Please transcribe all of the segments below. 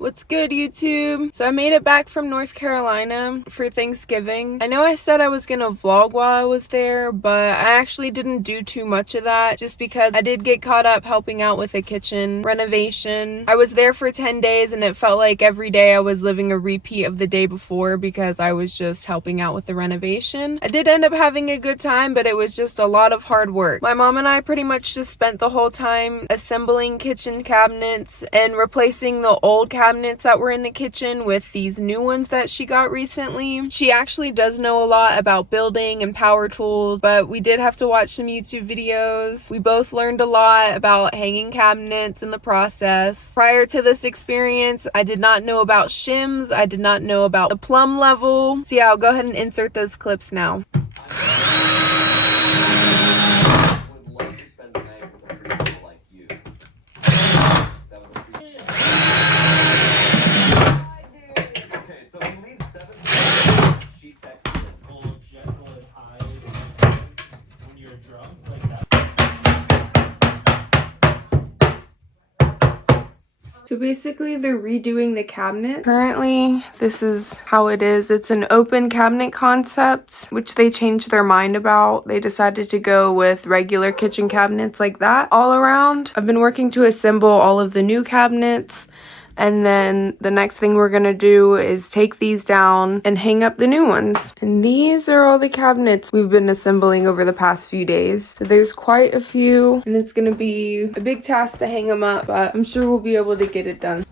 What's good, YouTube? So I made it back from North Carolina for Thanksgiving. I know I said I was gonna vlog while I was there, but I actually didn't do too much of that just because I did get caught up helping out with a kitchen renovation. I was there for 10 days and it felt like every day I was living a repeat of the day before because I was just helping out with the renovation. I did end up having a good time, but it was just a lot of hard work. My mom and I pretty much just spent the whole time assembling kitchen cabinets and replacing the old cabinets that were in the kitchen with these new ones that she got recently. She actually does know a lot about building and power tools, but we did have to watch some YouTube videos. We both learned a lot about hanging cabinets in the process. Prior to this experience, I did not know about shims. I did not know about the plumb level. So yeah, I'll go ahead and insert those clips now. So basically they're redoing the cabinet. Currently, this is how it is. It's an open cabinet concept, which they changed their mind about. They decided to go with regular kitchen cabinets like that all around. I've been working to assemble all of the new cabinets. And then the next thing we're gonna do is take these down and hang up the new ones. And these are all the cabinets we've been assembling over the past few days. So there's quite a few, and it's gonna be a big task to hang them up, but I'm sure we'll be able to get it done.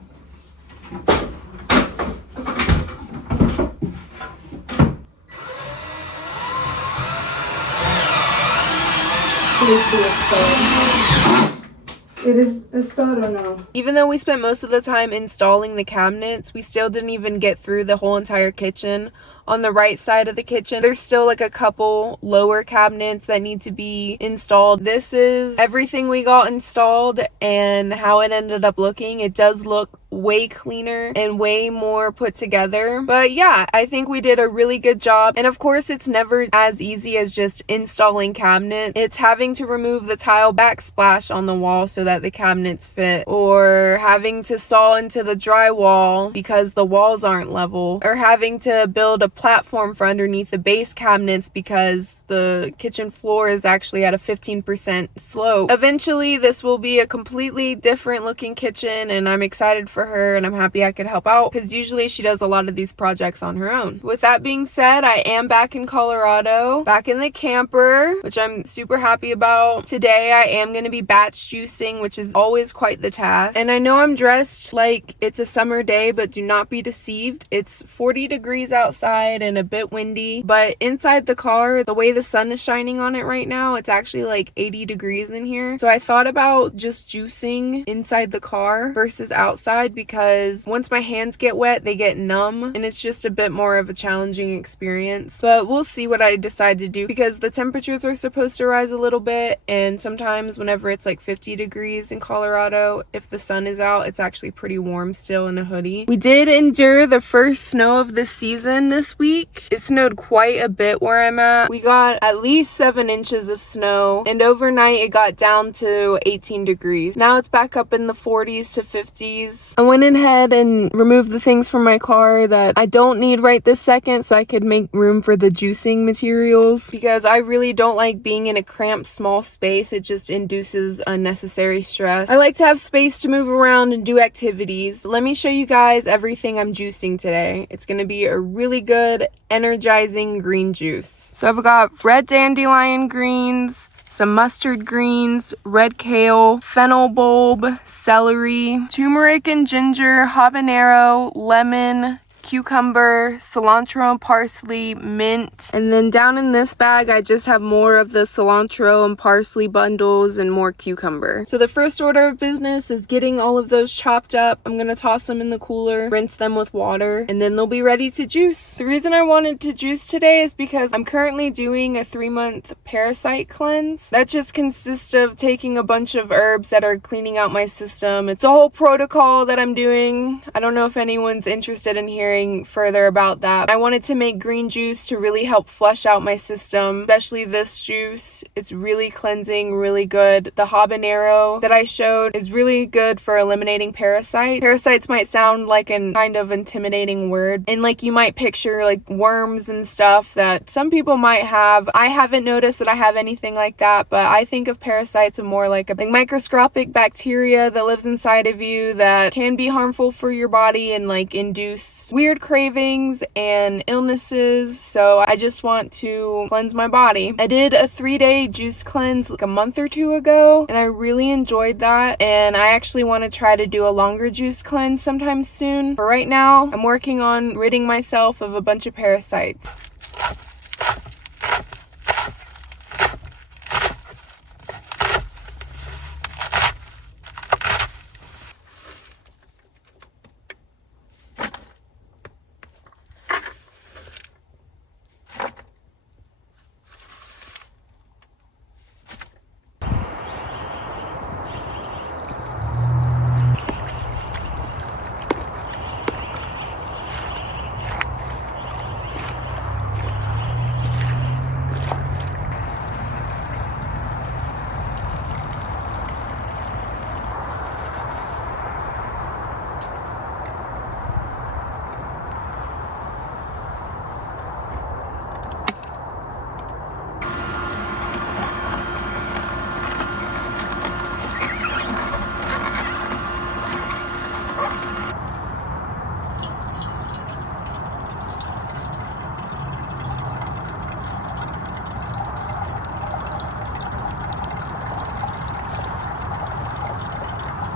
It is installed or no? Even though we spent most of the time installing the cabinets, we still didn't even get through the whole entire kitchen. On the right side of the kitchen, there's still like a couple lower cabinets that need to be installed. This is everything we got installed and how it ended up looking. It does look way cleaner and way more put together, but yeah, I think we did a really good job. And of course, it's never as easy as just installing cabinets. It's having to remove the tile backsplash on the wall so that the cabinets fit, or having to saw into the drywall because the walls aren't level, or having to build a platform for underneath the base cabinets because the kitchen floor is actually at a 15% slope. Eventually, this will be a completely different looking kitchen, and I'm excited for her and I'm happy I could help out because usually she does a lot of these projects on her own. With that being said, I am back in Colorado, back in the camper, which I'm super happy about. Today I am going to be batch juicing, which is always quite the task. And I know I'm dressed like it's a summer day, but do not be deceived. It's 40 degrees outside and a bit windy, but inside the car, the way the sun is shining on it right now, it's actually like 80 degrees in here. So I thought about just juicing inside the car versus outside, because once my hands get wet, they get numb and it's just a bit more of a challenging experience. But we'll see what I decide to do because the temperatures are supposed to rise a little bit, and sometimes whenever it's like 50 degrees in Colorado, if the sun is out, it's actually pretty warm still in a hoodie. We did endure the first snow of this season this week. It snowed quite a bit where I'm at. We got at least 7 inches of snow, and overnight it got down to 18 degrees. Now it's back up in the 40s to 50s. I went ahead and removed the things from my car that I don't need right this second so I could make room for the juicing materials, because I really don't like being in a cramped small space. It just induces unnecessary stress. I like to have space to move around and do activities. Let me show you guys everything I'm juicing today. It's going to be a really good, energizing green juice. So I've got red dandelion greens, some mustard greens, red kale, fennel bulb, celery, turmeric and ginger, habanero, lemon, cucumber, cilantro and parsley, mint. And then down in this bag, I just have more of the cilantro and parsley bundles and more cucumber. So the first order of business is getting all of those chopped up. I'm gonna toss them in the cooler, rinse them with water, and then they'll be ready to juice. The reason I wanted to juice today is because I'm currently doing a 3-month parasite cleanse. That just consists of taking a bunch of herbs that are cleaning out my system. It's a whole protocol that I'm doing. I don't know if anyone's interested in hearing wondering further about that, I wanted to make green juice to really help flush out my system, especially this juice. It's really cleansing, really good. The habanero that I showed is really good for eliminating parasites. Parasites might sound like a kind of intimidating word, and like you might picture like worms and stuff that some people might have. I haven't noticed that I have anything like that, but I think of parasites more like a microscopic bacteria that lives inside of you that can be harmful for your body and like induce weird cravings and illnesses. So I just want to cleanse my body. I did a 3-day juice cleanse like a month or two ago, and I really enjoyed that, and I actually want to try to do a longer juice cleanse sometime soon. But right now I'm working on ridding myself of a bunch of parasites.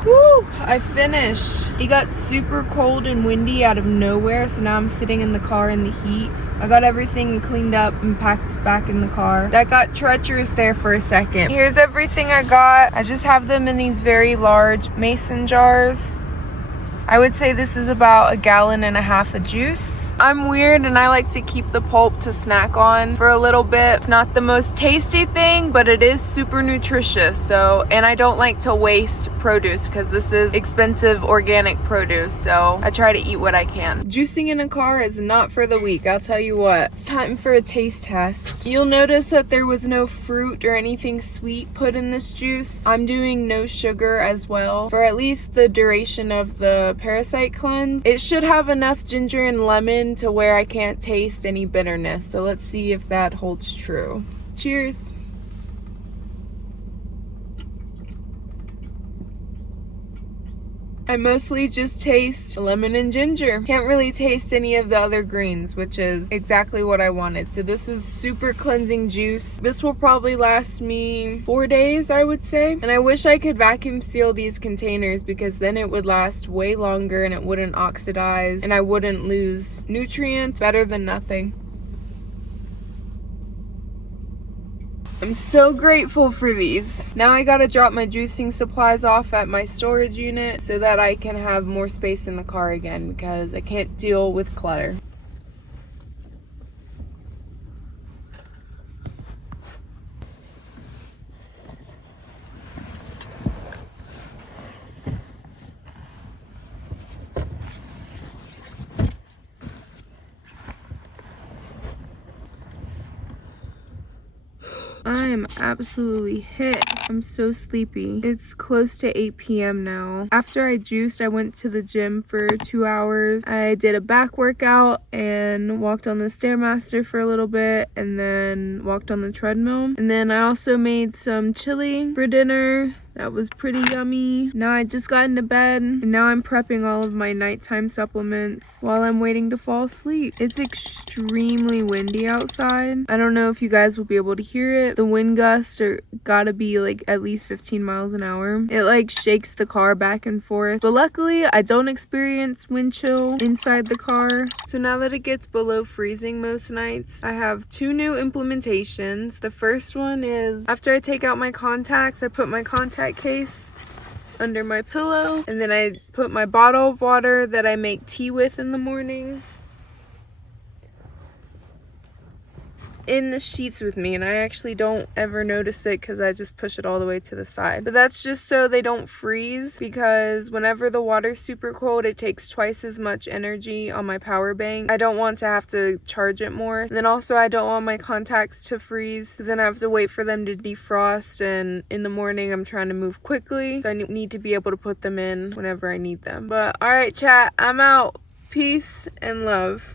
Woo! I finished. It got super cold and windy out of nowhere, so now I'm sitting in the car in the heat. I got everything cleaned up and packed back in the car. That got treacherous there for a second. Here's everything I got. I just have them in these very large mason jars. I would say this is about 1.5 gallons of juice. I'm weird and I like to keep the pulp to snack on for a little bit. It's not the most tasty thing, but it is super nutritious. So, and I don't like to waste produce because this is expensive organic produce. So I try to eat what I can. Juicing in a car is not for the weak, I'll tell you what. It's time for a taste test. You'll notice that there was no fruit or anything sweet put in this juice. I'm doing no sugar as well for at least the duration of the parasite cleanse. It should have enough ginger and lemon to where I can't taste any bitterness. So let's see if that holds true. Cheers. I mostly just taste lemon and ginger. Can't really taste any of the other greens, which is exactly what I wanted. So this is super cleansing juice. This will probably last me 4 days, I would say. And I wish I could vacuum seal these containers because then it would last way longer and it wouldn't oxidize and I wouldn't lose nutrients. Better than nothing. I'm so grateful for these. Now I gotta drop my juicing supplies off at my storage unit so that I can have more space in the car again because I can't deal with clutter. I am absolutely hit. I'm so sleepy. It's close to 8 p.m. now. After I juiced, I went to the gym for 2 hours. I did a back workout and walked on the Stairmaster for a little bit and then walked on the treadmill. And then I also made some chili for dinner. That was pretty yummy. Now I just got into bed and now I'm prepping all of my nighttime supplements while I'm waiting to fall asleep. It's extremely windy outside. I don't know if you guys will be able to hear it. The wind gusts are gotta be like at least 15 miles an hour. It like shakes the car back and forth. But luckily I don't experience wind chill inside the car. So now that it gets below freezing most nights, I have 2 new implementations. The first one is after I take out my contacts, I put my contact case under my pillow and then I put my bottle of water that I make tea with in the morning. in the sheets with me, and I actually don't ever notice it because I just push it all the way to the side. But that's just so they don't freeze, because whenever the water's super cold, it takes twice as much energy on my power bank. I don't want to have to charge it more. And then also I don't want my contacts to freeze, because then I have to wait for them to defrost, and in the morning I'm trying to move quickly, so I need to be able to put them in whenever I need them. But alright chat, I'm out. Peace and love.